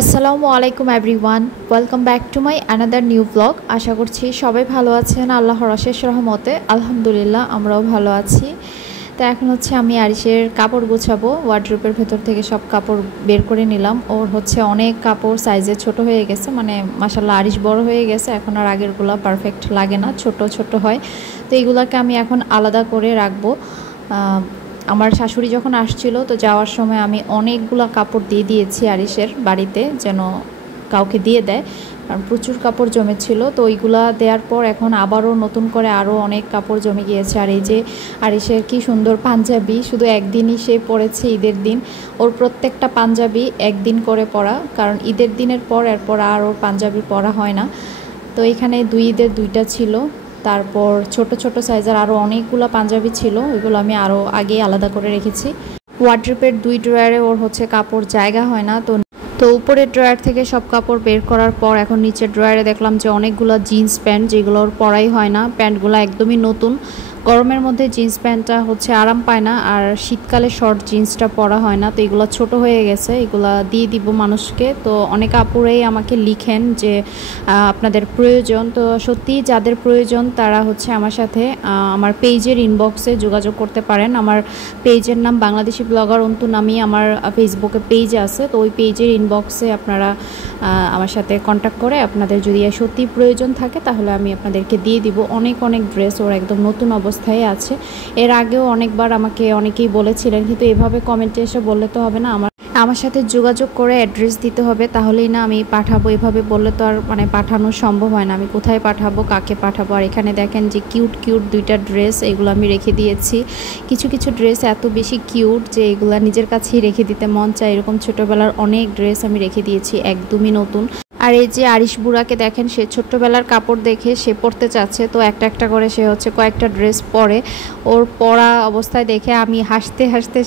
আসসালামু আলাইকুম everyone, welcome back to my another new blog. আশা করছি সবাই ভালো আছেন আল্লাহর অশেষ রহমতে। আলহামদুলিল্লাহ আমরাও ভালো আছি। তো এখন হচ্ছে আমি আরিশের কাপড় গোছাবো। ওয়ার্ড্রোবের ভেতর থেকে সব কাপড় বের করে নিলাম। ওর হচ্ছে অনেক কাপড় সাইজে ছোট হয়ে গেছে, মানে মাশাল্লাহ আরিশ বড় হয়ে গেছে, এখন আর আগেরগুলো পারফেক্ট লাগে না, ছোট ছোট হয়। তো এইগুলাকে আমি এখন আলাদা করে রাখবো। আমার শাশুড়ি যখন আসছিল, তো যাওয়ার সময় আমি অনেকগুলো কাপড় দিয়ে দিয়েছি আরিশের বাড়িতে, যেন কাউকে দিয়ে দেয়, কারণ প্রচুর কাপড় জমেছিল। তো ওইগুলা দেওয়ার পর এখন আবারও নতুন করে আরও অনেক কাপড় জমে গিয়েছে। আর এই যে আরিশের কি সুন্দর পাঞ্জাবি, শুধু একদিনই সে পরেছে, ঈদের দিন। ওর প্রত্যেকটা পাঞ্জাবি একদিন করে পরা, কারণ ঈদের দিনের পর এরপর আর ওর পাঞ্জাবি পরা হয় না। তো এখানে দুই ঈদের দুইটা ছিল, তারপর ছোট ছোট সাইজের আরও অনেকগুলো পাঞ্জাবি ছিল, ওইগুলো আমি আরও আগে আলাদা করে রেখেছি। ওয়ার্ড্রোবের দুই ড্রয়ারে ওর হচ্ছে কাপড় জায়গা হয় না, তো উপরের ড্রয়ার থেকে সব কাপড় বের করার পর এখন নিচের ড্রয়ারে দেখলাম যে অনেকগুলো জিন্স প্যান্ট, যেগুলো ওর পরাই হয় না। প্যান্টগুলো একদমই নতুন। গরমের মধ্যে জিন্স প্যান্টটা হচ্ছে আরাম পায় না, আর শীতকালে শর্ট জিন্সটা পরা হয় না। তো এগুলো ছোট হয়ে গেছে, এগুলো দিয়ে দিব মানুষকে। তো অনেক আপুরেই আমাকে লিখেন যে আপনাদের প্রয়োজন, তো সত্যি যাদের প্রয়োজন তারা হচ্ছে আমার সাথে আমার পেজের ইনবক্সে যোগাযোগ করতে পারেন। আমার পেজের নাম বাংলাদেশি ব্লগার অন্তু নামই আমার ফেসবুকে পেজ আছে। তো ওই পেজের ইনবক্সে আপনারা আমার সাথে কন্ট্যাক্ট করে আপনাদের যদি সত্যি প্রয়োজন থাকে তাহলে আমি আপনাদেরকে দিয়ে দিব। অনেক অনেক ড্রেস ওর একদম নতুন অবস্থায় আছে। এর আগেও অনেকবার আমাকে অনেকেই বলেছিলেন, কিন্তু এভাবে কমেন্টে এসে বললে তো হবে না, আমার সাথে যোগাযোগ করে অ্যাড্রেস দিতে হবে, তাহলেই না আমি পাঠাবো। এভাবে বললে তো আর মানে পাঠানো সম্ভব হয় না। আমি কোথায় পাঠাবো, কাকে পাঠাবো? আর এখানে দেখেন যে কিউট কিউট দুইটা ড্রেস, এগুলো আমি রেখে দিয়েছি। কিছু কিছু ড্রেস এত বেশি কিউট যে এগুলো নিজের কাছেই রেখে দিতে মন চায়। এরকম ছোটোবেলার অনেক ড্রেস আমি রেখে দিয়েছি, একদমই নতুন। আর এই যে আরিশ বুড়াকে দেখেন, সে ছোট্টবেলার কাপড় দেখে সে পরতে চাচ্ছে, তো একটা একটা করে সে হচ্ছে কয়েকটা ড্রেস পরে। ওর পরা অবস্থায় দেখে আমি হাসতে হাসতে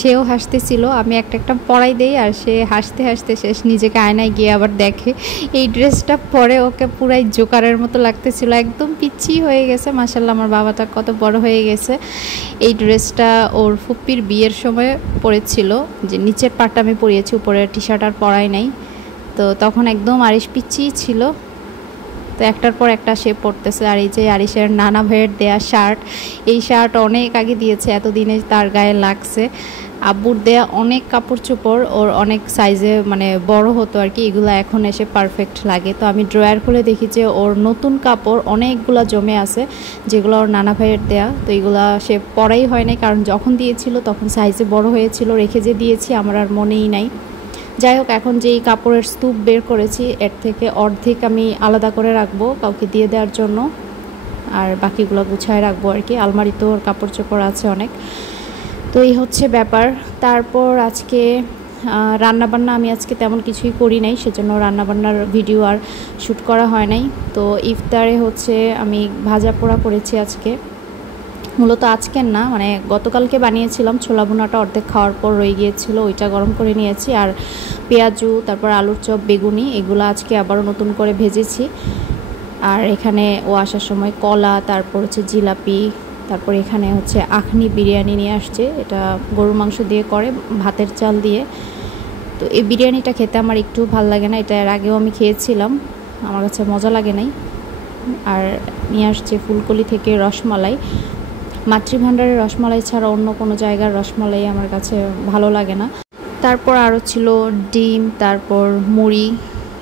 সেও হাসতেছিল। আমি একটা একটা পরাই দেই আর সে হাসতে হাসতে শেষ নিজেকে আয়নায় গিয়ে আবার দেখে। এই ড্রেসটা পরে ওকে পুরাই জোকারের মতো লাগতেছিল, একদম পিচ্ছি হয়ে গেছে। মাশাল্লাহ আমার বাবাটা কত বড় হয়ে গেছে। এই ড্রেসটা ওর ফুপ্পির বিয়ের সময় পরেছিল, যে নিচের পাটটা আমি পরিয়েছি, উপরের টি শার্ট আর পরাই নাই। তো তখন একদম আরিশ পিচ্ছি ছিল। তো একটার পর একটা সে পরতেছে। আর এই যে আরিশের নানা ভাইয়ের দেয়া শার্ট, এই শার্ট অনেক আগে দিয়েছে, এতদিনে তার গায়ে লাগছে। আব্বুর দেয়া অনেক কাপড় চোপড় ওর অনেক সাইজে মানে বড় হতো আর কি, এগুলো এখন এসে পারফেক্ট লাগে। তো আমি ড্রয়ার খুলে দেখি যে ওর নতুন কাপড় অনেকগুলো জমে আছে, যেগুলো ওর নানা ভাইয়ের দেয়া। তো এগুলা সে পরাই হয় নাই, কারণ যখন দিয়েছিল তখন সাইজে বড় হয়েছিল, রেখে যে দিয়েছি আমার আর মনেই নাই। যাই হোক, এখন যেই কাপড়ের স্তূপ বের করেছি এর থেকে অর্ধেক আমি আলাদা করে রাখবো কাউকে দিয়ে দেওয়ার জন্য, আর বাকিগুলো গুছায় রাখবো আর কি। আলমারিতেও ওর কাপড় চোপড় আছে অনেক। তো এই হচ্ছে ব্যাপার। তারপর আজকে রান্নাবান্না আমি আজকে তেমন কিছুই করি নাই, সেজন্য রান্নাবান্নার ভিডিও আর শ্যুট করা হয় নাই। তো ইফতারে হচ্ছে আমি ভাজা পোড়া করেছি আজকে, মূলত আজকের না, মানে গতকালকে বানিয়েছিলাম। ছোলা ভুনাটা অর্ধেক খাওয়ার পর রয়ে গিয়েছিল, ওইটা গরম করে নিয়েছি। আর পেঁয়াজু, তারপর আলুর চপ, বেগুনি, এগুলো আজকে আবারও নতুন করে ভেজেছি। আর এখানে ও আসার সময় কলা, তারপর হচ্ছে জিলাপি, তারপর এখানে হচ্ছে আখনি বিরিয়ানি নিয়ে আসছে। এটা গরুর মাংস দিয়ে করে, ভাতের চাল দিয়ে। তো এই বিরিয়ানিটা খেতে আমার একটু ভালো লাগে না, এটা এর আগেও আমি খেয়েছিলাম, আমার কাছে মজা লাগে নাই। আর নিয়ে আসছে ফুলকলি থেকে রসমালাই। মাতৃভাণ্ডারের রসমালাই ছাড়া অন্য কোনো জায়গার রসমালাই আমার কাছে ভালো লাগে না। তারপর আরও ছিল ডিম, তারপর মুড়ি,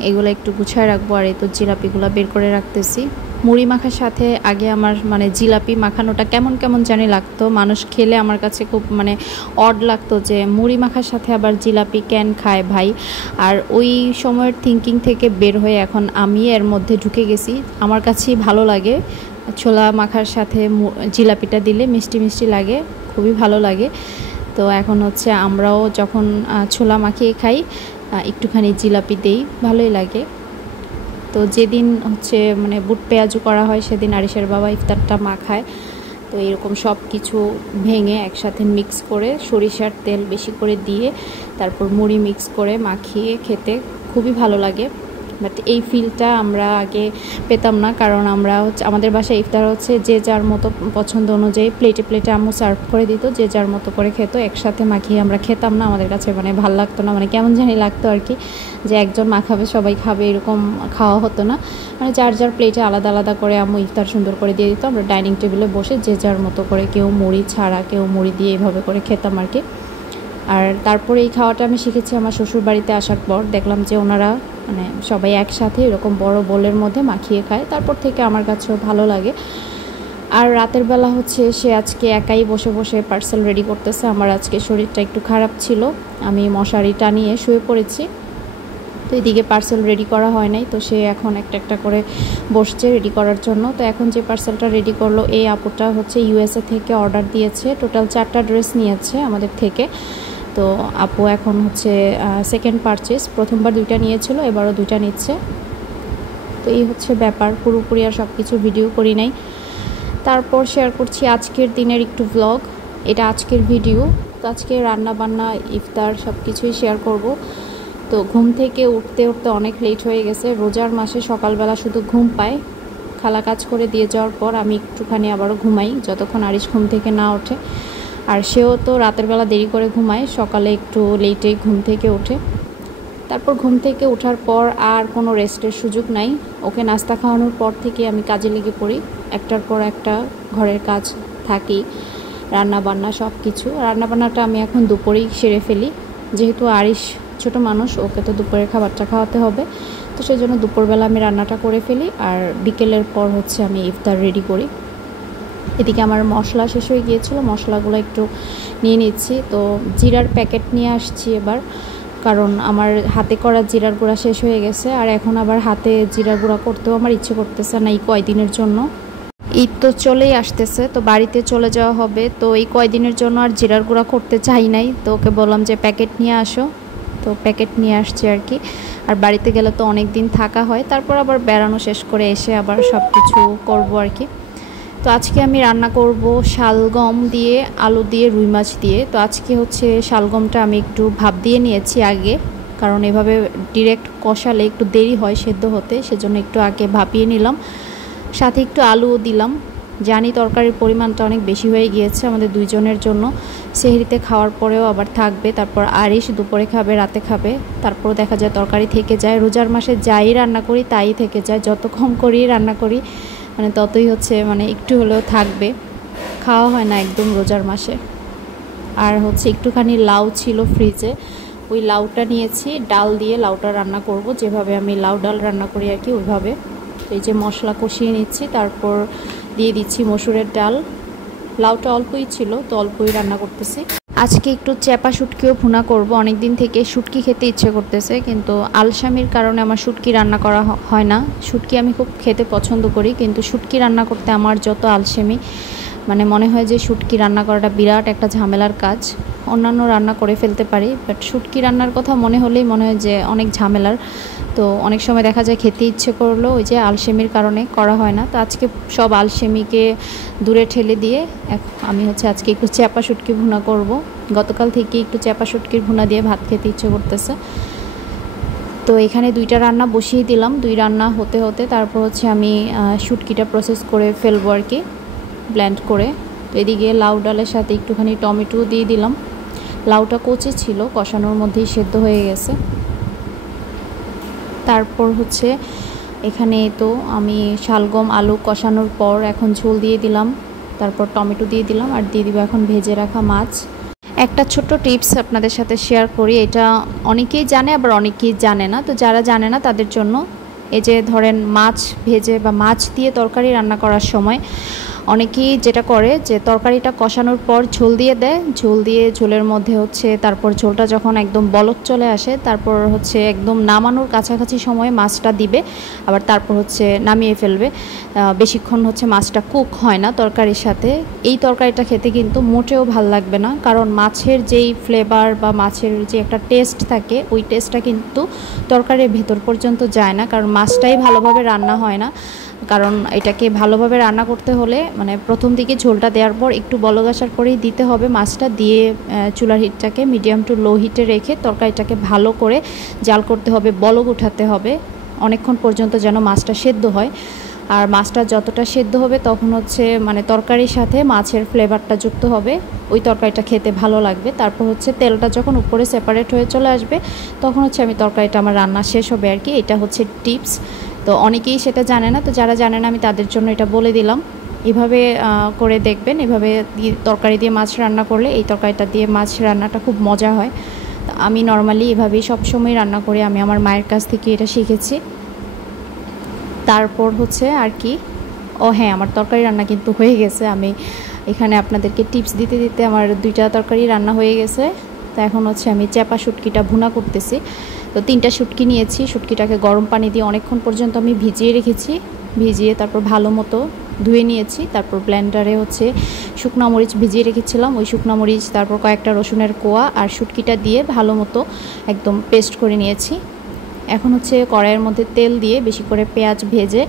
এগুলো একটু গুছায় রাখবো। আর এই তো জিলাপিগুলো বের করে রাখতেছি। মুড়ি মাখার সাথে আগে আমার মানে জিলাপি মাখানোটা কেমন কেমন জানি লাগতো, মানুষ খেলে আমার কাছে খুব মানে অড লাগতো যে মুড়ি মাখার সাথে আবার জিলাপি কেন খায় ভাই। আর ওই সময়ের থিঙ্কিং থেকে বের হয়ে এখন আমি এর মধ্যে ঢুকে গেছি। আমার কাছেই ভালো লাগে, ছোলা মাখার সাথে জিলাপিটা দিলে মিষ্টি মিষ্টি লাগে, খুবই ভালো লাগে। তো এখন হচ্ছে আমরাও যখন ছোলা মাখিয়ে খাই একটুখানি জিলাপি দেই, ভালোই লাগে। তো যেদিন হচ্ছে মানে বুট পেঁয়াজু করা হয় সেদিন আরিশের বাবা ইফতারটা মাখায়। তো এরকম সব কিছু ভেঙে একসাথে মিক্স করে সরিষার তেল বেশি করে দিয়ে তারপর মুড়ি মিক্স করে মাখিয়ে খেতে খুবই ভালো লাগে। বাট এই ফিলটা আমরা আগে পেতাম না, কারণ আমরা হচ্ছে আমাদের বাসায় ইফতার হচ্ছে যে যার মতো পছন্দ অনুযায়ী প্লেটে প্লেটে আম্মু সার্ভ করে দিত, যে যার মতো করে খেত, একসাথে মাখিয়ে আমরা খেতাম না। আমাদের কাছে মানে ভালো লাগতো না, মানে কেমন জানি লাগতো আর কি, যে একজন মাখাবে সবাই খাবে, এরকম খাওয়া হতো না। মানে যার যার প্লেটে আলাদা আলাদা করে আম্মু ইফতার সুন্দর করে দিয়ে দিত। আমরা ডাইনিং টেবিলে বসে যে যার মতো করে, কেউ মুড়ি ছাড়া, কেউ মুড়ি দিয়ে এইভাবে করে খেতাম আর কি। আর তারপরে এই খাওয়াটা আমি শিখেছি আমার শ্বশুর বাড়িতে আসার পর। দেখলাম যে ওনারা মানে সবাই একসাথে এরকম বড় বোলের মধ্যে মাখিয়ে খায়, তারপর থেকে আমার কাছেও ভালো লাগে। আর রাতের বেলা হচ্ছে সে আজকে একাই বসে বসে পার্সেল রেডি করতেছে। আমার আজকে শরীরটা একটু খারাপ ছিল, আমি মশারি টানিয়ে শুয়ে পড়েছি, তো এদিকে পার্সেল রেডি করা হয় নাই। তো সে এখন একটা একটা করে বসছে রেডি করার জন্য। তো এখন যে পার্সেলটা রেডি করলো, এই আপুটা হচ্ছে ইউএসএ থেকে অর্ডার দিয়েছে, টোটাল 4টা ড্রেস নিয়েছে আমাদের থেকে। তো আপু এখন হচ্ছে সেকেন্ড পারচেস, প্রথমবার 2টা নিয়েছিল, এবারও 2টা নিচ্ছে। তো এই হচ্ছে ব্যাপার, পুরোপুরি আর সব কিছু ভিডিও করি নাই। তারপর শেয়ার করছি আজকের দিনের একটু ব্লগ, এটা আজকের ভিডিও। তো আজকে রান্না বান্না ইফতার সব কিছুই শেয়ার করব। তো ঘুম থেকে উঠতে উঠতে অনেক লেট হয়ে গেছে। রোজার মাসে সকালবেলা শুধু ঘুম পায়, খালা কাজ করে দিয়ে যাওয়ার পর আমি একটুখানি আবারও ঘুমাই যতক্ষণ আরিশ ঘুম থেকে না ওঠে। আর সেও তো রাতের বেলা দেরি করে ঘুমায়, সকালে একটু লেটে ঘুম থেকে ওঠে। তারপর ঘুম থেকে ওঠার পর আর কোনো রেস্টের সুযোগ নাই। ওকে নাস্তা খাওয়ানোর পর থেকে আমি কাজে লেগে পড়ি, একটার পর একটা ঘরের কাজ থাকি, রান্না বান্না সব কিছু। রান্নাবান্নাটা আমি এখন দুপুরেই সেরে ফেলি, যেহেতু আরিশ ছোট মানুষ, ওকে তো দুপুরের খাবারটা খাওয়াতে হবে। তো সেই জন্য দুপুরবেলা আমি রান্নাটা করে ফেলি, আর বিকেলের পর হচ্ছে আমি ইফতার রেডি করি। এদিকে আমার মশলা শেষ হয়ে গিয়েছিল, মশলাগুলো একটু নিয়ে নিচ্ছি। তো জিরার প্যাকেট নিয়ে আসছি এবার, কারণ আমার হাতে করা জিরার গুঁড়া শেষ হয়ে গেছে। আর এখন আবার হাতে জিরার গুঁড়া করতেও আমার ইচ্ছে করতেছে না এই কয়দিনের জন্য। ঈদ তো চলেই আসতেছে, তো বাড়িতে চলে যাওয়া হবে, তো এই কয়দিনের জন্য আর জিরার গুঁড়া করতে চাই নাই। তো ওকে বললাম যে প্যাকেট নিয়ে আসো, তো প্যাকেট নিয়ে আসছে আর কি। আর বাড়িতে গেলে তো অনেক দিন থাকা হয়, তারপর আবার বেড়ানো শেষ করে এসে আবার সব কিছু করবো আর কি। তো আজকে আমি রান্না করব শালগম দিয়ে, আলু দিয়ে, রুই মাছ দিয়ে। তো আজকে হচ্ছে শালগমটা আমি একটু ভাপ দিয়ে নিয়েছি আগে, কারণ এভাবে ডিরেক্ট কষালে একটু দেরি হয় সেদ্ধ হতে, সেজন্য একটু আগে ভাপিয়ে নিলাম। সাথে একটু আলুও দিলাম। জানি তরকারির পরিমাণটা অনেক বেশি হয়ে গিয়েছে আমাদের দুইজনের জন্য, সেহরিতে খাওয়ার পরেও আবার থাকবে, তারপর আরিশ দুপুরে খাবে, রাতে খাবে, তারপর দেখা যায় তরকারি থেকে যায়। রোজার মাসে যাই রান্না করি তাই থেকে যায়, যত কম করি রান্না করি মানে ততই হচ্ছে মানে একটু হলেও থাকবে, খাওয়া হয় না একদম রোজার মাসে। আর হচ্ছে একটুখানি লাউ ছিল ফ্রিজে, ওই লাউটা নিয়েছি, ডাল দিয়ে লাউটা রান্না করব, যেভাবে আমি লাউ ডাল রান্না করি আর কি ওইভাবে। তো এই যে মশলা কষিয়ে নিচ্ছি, তারপর দিয়ে দিচ্ছি মসুরের ডাল। লাউটা অল্পই ছিল, তো অল্পই রান্না করতেছি। আজকে একটু চ্যাপা শুটকিও ভুনা করব, অনেক দিন থেকে শুটকি খেতে ইচ্ছে করতেছে, কিন্তু আলসামির কারণে আমার শুটকি রান্না করা হয় না। শুটকি আমি খুব খেতে পছন্দ করি, কিন্তু শুটকি রান্না করতে আমার যত আলসেমি, মানে মনে হয় যে শুটকি রান্না করাটা বিরাট একটা ঝামেলার কাজ। অন্যান্য রান্না করে ফেলতে পারি, বাট শুটকি রান্নার কথা মনে হলেই মনে হয় যে অনেক ঝামেলার। তো অনেক সময় দেখা যায় খেতে ইচ্ছে করলো, ওই যে আলসেমির কারণে করা হয় না। তো আজকে সব আলসেমিকে দূরে ঠেলে দিয়ে আমি হচ্ছে আজকে একটু চ্যাপা শুটকি ভুনা করব। গতকাল থেকে একটু চ্যাপা শুটকির ভুনা দিয়ে ভাত খেতে ইচ্ছে করতেছে। তো এখানে 2টা রান্না বসিয়ে দিলাম, 2 রান্না হতে হতে তারপর হচ্ছে আমি শুটকিটা প্রসেস করে ফেলবো আর কি, ব্লেন্ড করে। তো এদিকে লাউ ডালের সাথে একটুখানি টমেটো দিয়ে দিলাম। লাউটা কচি ছিল, কষানোর মধ্যেই সেদ্ধ হয়ে গেছে। তারপর হচ্ছে এখানে তো আমি শালগম আলু কষানোর পর এখন ঝোল দিয়ে দিলাম, তারপর টমেটো দিয়ে দিলাম, আর দিয়ে দিব এখন ভেজে রাখা মাছ। একটা ছোট্ট টিপস আপনাদের সাথে শেয়ার করি, এটা অনেকেই জানে আবার অনেকেই জানে না। তো যারা জানে না তাদের জন্য, এই যে ধরেন মাছ ভেজে বা মাছ দিয়ে তরকারি রান্না করার সময় অনেকেই যেটা করে যে তরকারিটা কষানোর পর ঝোল দিয়ে দেয়, ঝোল দিয়ে ঝোলের মধ্যে হচ্ছে তারপর ঝোলটা যখন একদম বলক চলে আসে, তারপর হচ্ছে একদম নামানোর কাছাকাছি সময়ে মাছটা দিবে, আবার তারপর হচ্ছে নামিয়ে ফেলবে। বেশিক্ষণ হচ্ছে মাছটা কুক হয় না তরকারির সাথে। এই তরকারিটা খেতে কিন্তু মোটেও ভাল লাগবে না, কারণ মাছের যেই ফ্লেভার বা মাছের যে একটা টেস্ট থাকে, ওই টেস্টটা কিন্তু তরকারির ভেতর পর্যন্ত যায় না, কারণ মাছটাই ভালোভাবে রান্না হয় না। কারণ এটাকে ভালোভাবে রান্না করতে হলে মানে প্রথম দিকে ঝোলটা দেওয়ার পর একটু বলক আসার পরেই দিতে হবে মাছটা, দিয়ে চুলার হিটটাকে মিডিয়াম টু লো হিটে রেখে তরকারিটাকে ভালো করে জাল করতে হবে, বলক উঠাতে হবে। অনেকক্ষণ পর্যন্ত যেন মাছটা সেদ্ধ হয়। আর মাছটা যতটা সেদ্ধ হবে তখন হচ্ছে মানে তরকারির সাথে মাছের ফ্লেভারটা যুক্ত হবে, ওই তরকারিটা খেতে ভালো লাগবে। তারপর হচ্ছে তেলটা যখন উপরে সেপারেট হয়ে চলে আসবে তখন হচ্ছে আমি তরকারিটা আমার রান্না শেষ হবে আর কি। এটা হচ্ছে টিপস। তো অনেকেই সেটা জানে না, তো যারা জানে না আমি তাদের জন্য এটা বলে দিলাম। এভাবে করে দেখবেন, এভাবে তরকারি দিয়ে মাছ রান্না করলে এই তরকারিটা দিয়ে মাছ রান্নাটা খুব মজা হয়। তো আমি নর্মালি এভাবেই সবসময় রান্না করি, আমি আমার মায়ের কাছ থেকে এটা শিখেছি। তারপর হচ্ছে আর কি, ও হ্যাঁ, আমার তরকারি রান্না কিন্তু হয়ে গেছে। আমি এখানে আপনাদেরকে টিপস দিতে দিতে আমার 2টা তরকারি রান্না হয়ে গেছে। তো এখন হচ্ছে আমি চ্যাপা শুটকিটা ভুনা করতেছি। তো 3টা শুটকি নিয়েছি, শুটকিটাকে গরম পানি দিয়ে অনেকক্ষণ পর্যন্ত আমি ভিজিয়ে রেখেছি। ভিজিয়ে তারপর ভালো মতো ধুয়ে নিয়েছি। তারপর ব্লেন্ডারে হচ্ছে শুকনো মরিচ ভিজিয়ে রেখেছিলাম, ওই শুকনো মরিচ, তারপর কয়েকটা রসুনের কোয়া আর শুটকিটা দিয়ে ভালো মতো একদম পেস্ট করে নিয়েছি। এখন হচ্ছে কড়াইয়ের মধ্যে তেল দিয়ে বেশি করে পেঁয়াজ ভেজে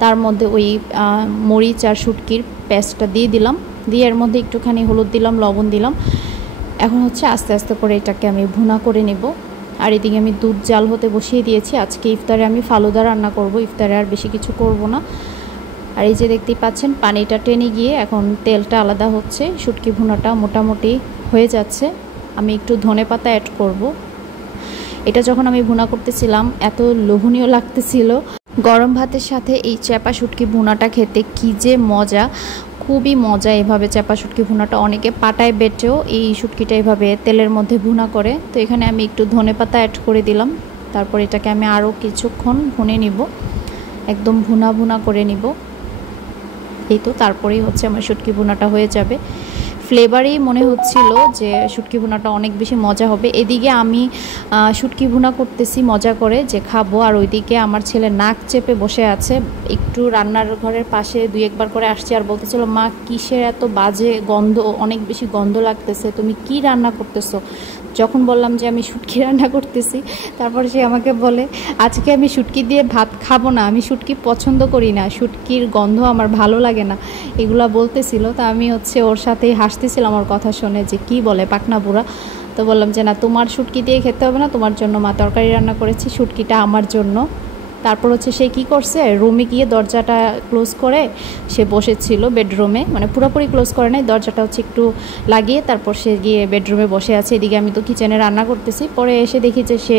তার মধ্যে ওই মরিচ আর শুটকির পেস্টটা দিয়ে দিলাম। দিয়ে এর মধ্যে একটুখানি হলুদ দিলাম, লবণ দিলাম। এখন হচ্ছে আস্তে আস্তে করে এটাকে আমি ভুনা করে নেব। আর এদিকে আমি দুধ জাল হতে বসিয়ে দিয়েছি। আজকে ইফতারে আমি ফালুদা রান্না করব, ইফতারে আর বেশি কিছু করব না। আর এই যে দেখতেই পাচ্ছেন পানিটা টেনে গিয়ে এখন তেলটা আলাদা হচ্ছে, শুটকি ভুনাটা মোটামুটি হয়ে যাচ্ছে। আমি একটু ধনেপাতা অ্যাড করব। এটা যখন আমি ভুনা করতেছিলাম এত লোভনীয় লাগতেছিল। গরম ভাতের সাথে এই চ্যাপা শুটকি ভুনাটা খেতে কী যে মজা, খুবই মজা। এভাবে চ্যাপা শুটকি ভুনাটা অনেকে পাটায় বেটেও এই শুটকিটা এভাবে তেলের মধ্যে ভুনা করে। তো এখানে আমি একটু ধনেপাতা অ্যাড করে দিলাম। তারপর এটাকে আমি আরও কিছুক্ষণ ভুনে নিব, একদম ভুনা ভুনা করে নিব। এই তো তারপরেই হচ্ছে আমার শুটকি ভুনাটা হয়ে যাবে। ফ্লেভারেই মনে হচ্ছিল যে শুটকি ভুনাটা অনেক বেশি মজা হবে। এদিকে আমি শুটকি ভুনা করতেছি মজা করে যে খাবো, আর ওইদিকে আমার ছেলে নাক চেপে বসে আছে। একটু রান্নার ঘরের পাশে 2-1বার করে আসছে আর বলতেছিল, মা কিসের এত বাজে গন্ধ, অনেক বেশি গন্ধ লাগতেছে, তুমি কি রান্না করতেছো? যখন বললাম যে আমি শুটকি রান্না করতেছি, তারপর সে আমাকে বলে, আজকে আমি শুটকি দিয়ে ভাত খাবো না, আমি শুটকি পছন্দ করি না, শুটকির গন্ধ আমার ভালো লাগে না, এগুলা বলতেছিল। তা আমি হচ্ছে ওর সাথেই হাসতেছিলাম ওর কথা শুনে যে কি বলে পাকনা বুড়া। তো বললাম যে না, তোমার শুটকি দিয়ে খেতে হবে না, তোমার জন্য মা তরকারি রান্না করেছি, শুটকিটা আমার জন্য। তারপর হচ্ছে সে কি করছে, রুমে গিয়ে দরজাটা ক্লোজ করে সে বসেছিল বেডরুমে, মানে পুরোপুরি ক্লোজ করে নাই, দরজাটা হচ্ছে একটু লাগিয়ে তারপর সে গিয়ে বেডরুমে বসে আছে। এদিকে আমি তো কিচেনে রান্না করতেছি। পরে এসে দেখি যে সে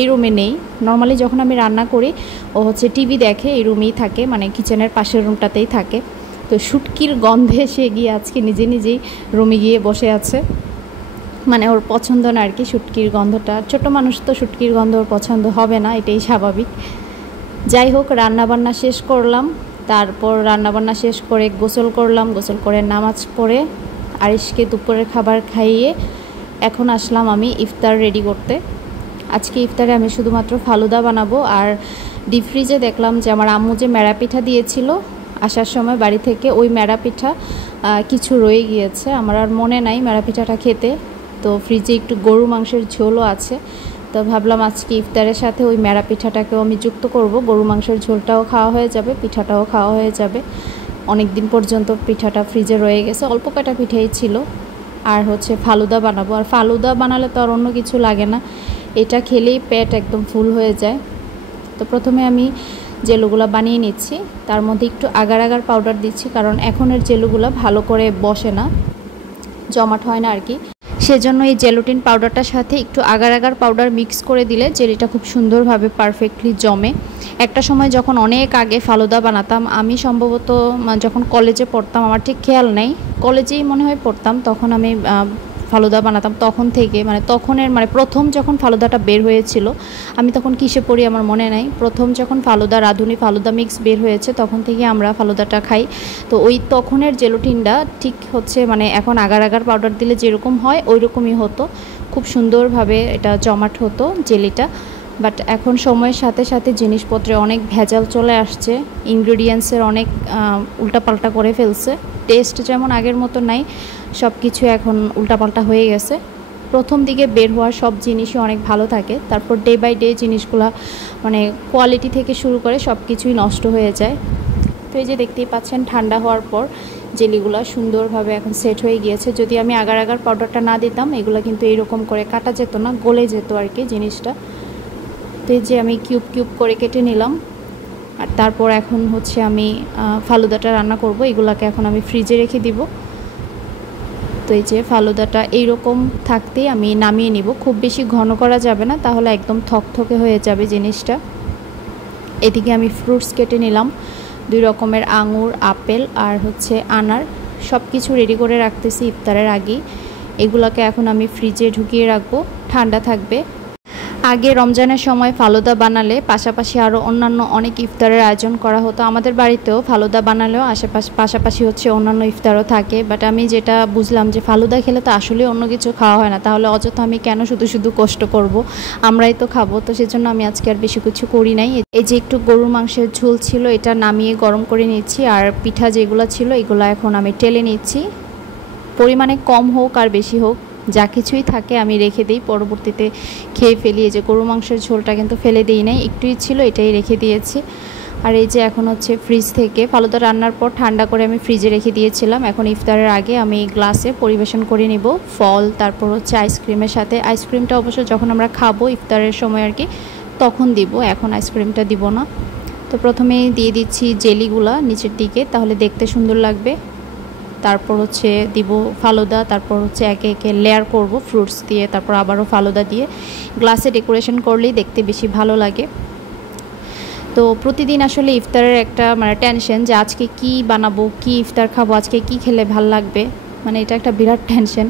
এই রুমে নেই। নর্মালি যখন আমি রান্না করি ও হচ্ছে টিভি দেখে, এই রুমেই থাকে, মানে কিচেনের পাশের রুমটাতেই থাকে। তো শুটকির গন্ধে সে গিয়ে আজকে নিজে নিজেই রুমে গিয়ে বসে আছে। মানে ওর পছন্দ না আর কি শুটকির গন্ধটা। ছোট মানুষ তো শুটকির গন্ধ ওর পছন্দ হবে না, এটাই স্বাভাবিক। যাই হোক, রান্নাবান্না শেষ করলাম। তারপর রান্নাবান্না শেষ করে গোসল করলাম, গোসল করে নামাজ পড়ে আরিশকে দুপুরের খাবার খাইয়ে এখন আসলাম আমি ইফতার রেডি করতে। আজকে ইফতারে আমি শুধুমাত্র ফালুদা বানাবো। আর ডিপ ফ্রিজে দেখলাম যে আমার আম্মু যে মেরা পিঠা দিয়েছিল আসার সময় বাড়ি থেকে, ওই মেরা পিঠা কিছু রয়ে গিয়েছে, আমার আর মনে নাই মেরা পিঠাটা খেতে। তো ফ্রিজে একটু গরু মাংসের ঝোলও আছে। তো ভাবলাম আজকে ইফতারের সাথে ওই মেরা পিঠাটাকেও আমি যুক্ত করব, গরু মাংসের ঝোলটাও খাওয়া হয়ে যাবে, পিঠাটাও খাওয়া হয়ে যাবে। অনেক দিন পর্যন্ত পিঠাটা ফ্রিজে রয়ে গেছে, অল্প কটা পিঠাই ছিল। আর হচ্ছে ফালুদা বানাবো, আর ফালুদা বানালে তো আর অন্য কিছু লাগে না, এটা খেলেই পেট একদম ফুল হয়ে যায়। তো প্রথমে আমি জেলুগুলো বানিয়ে নিচ্ছি, তার মধ্যে একটু আগার আগার পাউডার দিচ্ছি, কারণ এখনের জেলুগুলো ভালো করে বসে না, জমাট হয় না আর কি। সেজন্য এই জেলোটিন পাউডারটার সাথে একটু আগার আগার পাউডার মিক্স করে দিলে জেলিটা খুব সুন্দরভাবে পারফেক্টলি জমে। একটা সময় যখন অনেক আগে ফালুদা বানাতাম, আমি সম্ভবত যখন কলেজে পড়তাম, আমার ঠিক খেয়াল নেই, কলেজেই মনে হয় পড়তাম, তখন আমি ফালুদা বানাতাম। তখন থেকে মানে প্রথম যখন ফালুদাটা বের হয়েছিল, আমি তখন কিসে পড়ি আমার মনে নাই, প্রথম যখন ফালুদা রাঁধুনি ফালুদা মিক্স বের হয়েছে তখন থেকে আমরা ফালুদাটা খাই। তো ওই তখনের জেলোটিনটা ঠিক হচ্ছে মানে এখন আগার আগার পাউডার দিলে যেরকম হয় ওই রকমই হতো, খুব সুন্দরভাবে এটা জমাট হতো জেলিটা। বাট এখন সময়ের সাথে সাথে জিনিসপত্রে অনেক ভেজাল চলে আসছে, ইনগ্রেডিয়েন্টসের অনেক উল্টাপাল্টা করে ফেলছে, টেস্ট যেমন আগের মতো নাই, সব কিছু এখন উল্টাপাল্টা হয়ে গেছে। প্রথম দিকে বের হওয়ার সব জিনিসই অনেক ভালো থাকে, তারপর ডে বাই ডে জিনিসগুলো মানে কোয়ালিটি থেকে শুরু করে সব কিছুই নষ্ট হয়ে যায়। তো এই যে দেখতেই পাচ্ছেন ঠান্ডা হওয়ার পর জেলিগুলো সুন্দরভাবে এখন সেট হয়ে গিয়েছে। যদি আমি আগার আগার পাউডারটা না দিতাম এগুলো কিন্তু এইরকম করে কাটা যেত না, গলে যেত আর কি জিনিসটা। তো এই যে আমি কিউব কিউব করে কেটে নিলাম। আর তারপর এখন হচ্ছে আমি ফালুদাটা রান্না করব। এগুলাকে এখন আমি ফ্রিজে রেখে দিব। তো এই যে ফালুদাটা এইরকম থাকতেই আমি নামিয়ে নিব। খুব বেশি ঘন করা যাবে না, তাহলে একদম থকথকে হয়ে যাবে জিনিসটা। এদিকে আমি ফ্রুটস কেটে নিলাম, 2 রকমের আঙুর, আপেল আর হচ্ছে আনার। সব কিছু রেডি করে রাখতেছি ইফতারের আগেই। এগুলোকে এখন আমি ফ্রিজে ঢুকিয়ে রাখবো, ঠান্ডা থাকবে। আগে রমজানের সময় ফালুদা বানালে পাশাপাশি আরও অন্যান্য অনেক ইফতারের আয়োজন করা হতো। আমাদের বাড়িতেও ফালুদা বানালেও পাশাপাশি হচ্ছে অন্যান্য ইফতারও থাকে। বাট আমি যেটা বুঝলাম যে ফালুদা খেলে তো আসলে অন্য কিছু খাওয়া হয় না, তাহলে অযথা আমি কেন শুধু কষ্ট করব, আমরাই তো খাবো। তো সেজন্য আমি আজকে আর বেশি কিছু করি নাই। এই যে একটু গরুর মাংসের ঝোল ছিল, এটা নামিয়ে গরম করে নিচ্ছি। আর পিঠা যেগুলো ছিল এগুলো এখন আমি টেলে নিচ্ছি। পরিমাণে কম হোক আর বেশি হোক, যা কিছুই থাকে আমি রেখে দিই, পরবর্তীতে খেয়ে ফেলি। এই যে গরু মাংসের ঝোলটা কিন্তু ফেলে দিই নাই, একটুই ছিল, এটাই রেখে দিয়েছি। আর এই যে এখন হচ্ছে ফ্রিজ থেকে ফালুদা রান্নার পর ঠান্ডা করে আমি ফ্রিজে রেখে দিয়েছিলাম। এখন ইফতারের আগে আমি গ্লাসে পরিবেশন করে নিব ফল, তারপর হচ্ছে আইসক্রিমের সাথে। আইসক্রিমটা অবশ্য যখন আমরা খাবো ইফতারের সময় আর কি, তখন দিব, এখন আইসক্রিমটা দিব না। তো প্রথমেই দিয়ে দিচ্ছি জেলিগুলা নিচের দিকে, তাহলে দেখতে সুন্দর লাগবে। তারপর হচ্ছে দিব ফালুদা, তারপর হচ্ছে একে একে লেয়ার করব ফ্রুটস দিয়ে, তারপর আবারও ফালুদা দিয়ে। গ্লাসে ডেকোরেশন করলেই দেখতে বেশি ভালো লাগে। তো প্রতিদিন আসলে ইফতারের একটা টেনশন যে আজকে কি বানাবো, কি ইফতার খাবো, আজকে কি খেলে ভাল লাগবে, এটা একটা বিরাট টেনশন।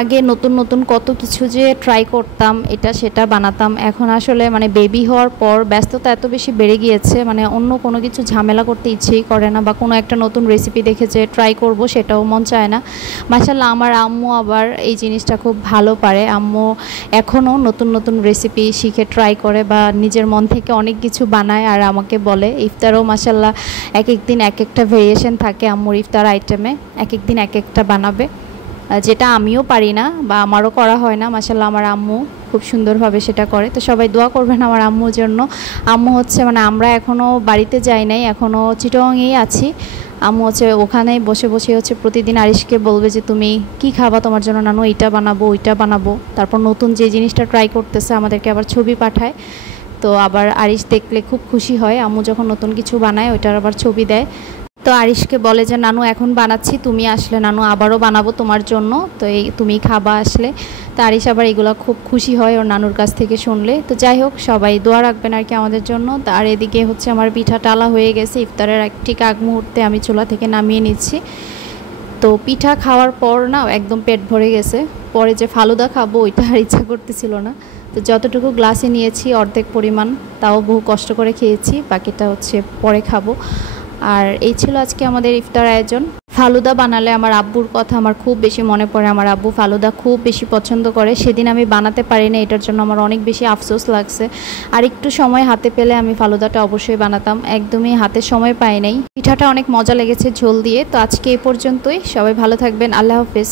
আগে নতুন নতুন কত কিছু যে ট্রাই করতাম, এটা সেটা বানাতাম। এখন আসলে বেবি হওয়ার পর ব্যস্ততা এত বেশি বেড়ে গিয়েছে, অন্য কোনো কিছু ঝামেলা করতে ইচ্ছেই করে না, বা কোনো একটা নতুন রেসিপি দেখে যে ট্রাই করব সেটাও মন চায় না। মাশাআল্লাহ আমার আম্মু আবার এই জিনিসটা খুব ভালো পারে। আম্মু এখনও নতুন নতুন রেসিপি শিখে ট্রাই করে বা নিজের মন থেকে অনেক কিছু বানায় আর আমাকে বলে। ইফতারও মাশাআল্লাহ এক এক দিন এক একটা ভেরিয়েশন থাকে আম্মুর ইফতার আইটেমে, এক এক দিন এক একটা বানাবে, যেটা আমিও পারি না বা আমারও করা হয় না। মাশাআল্লাহ আমার আম্মু খুব সুন্দরভাবে সেটা করে। তো সবাই দোয়া করবেন আমার আম্মুর জন্য। আম্মু হচ্ছে আমরা এখনও বাড়িতে যাই নাই, এখনও চিটংয়েই আছি। আম্মু হচ্ছে ওখানেই বসে বসে হচ্ছে প্রতিদিন আরিশকে বলবে যে তুমি কি খাবা, তোমার জন্য নানু এইটা বানাবো ওইটা বানাবো। তারপর নতুন যে জিনিসটা ট্রাই করতেছে আমাদেরকে আবার ছবি পাঠায়। তো আবার আরিশ দেখলে খুব খুশি হয়, আম্মু যখন নতুন কিছু বানায় ওইটার আবার ছবি দেয়। তো আরিশকে বলে যে নানু এখন বানাচ্ছি, তুমি আসলে নানু আবারও বানাবো তোমার জন্য, তো এই তুমি খাবা আসলে। তো আরিশ আবার এগুলো খুব খুশি হয় ওর নানুর কাছ থেকে শুনলে। তো যাই হোক, সবাই দোয়া রাখবেন আর কি আমাদের জন্য। আর এদিকে হচ্ছে আমার পিঠা টালা হয়ে গেছে, ইফতারের ঠিক আগ মুহূর্তে আমি চুলা থেকে নামিয়ে নিচ্ছি। তো পিঠা খাওয়ার পর না একদম পেট ভরে গেছে, পরে যে ফালুদা খাবো ওইটা আর ইচ্ছা করতেছিল না। তো যতটুকু গ্লাসে নিয়েছি অর্ধেক পরিমাণ, তাও বহু কষ্ট করে খেয়েছি, বাকিটা হচ্ছে পরে খাবো। আর এই ছিল আজকে আমাদের ইফতার আয়োজন। ফালুদা বানালে আমার আব্বুর কথা আমার খুব বেশি মনে পড়ে। আমার আব্বু ফালুদা খুব বেশি পছন্দ করে। সেদিন আমি বানাতে পারি না, এটার জন্য আমার অনেক বেশি আফসোস লাগছে। আর একটু সময় হাতে পেলে আমি ফালুদাটা অবশ্যই বানাতাম, একদমই হাতে সময় পাই নাই। পিঠাটা অনেক মজা লেগেছে ঝোল দিয়ে। তো আজকে এই পর্যন্তই, সবাই ভালো থাকবেন, আল্লাহ হাফেজ।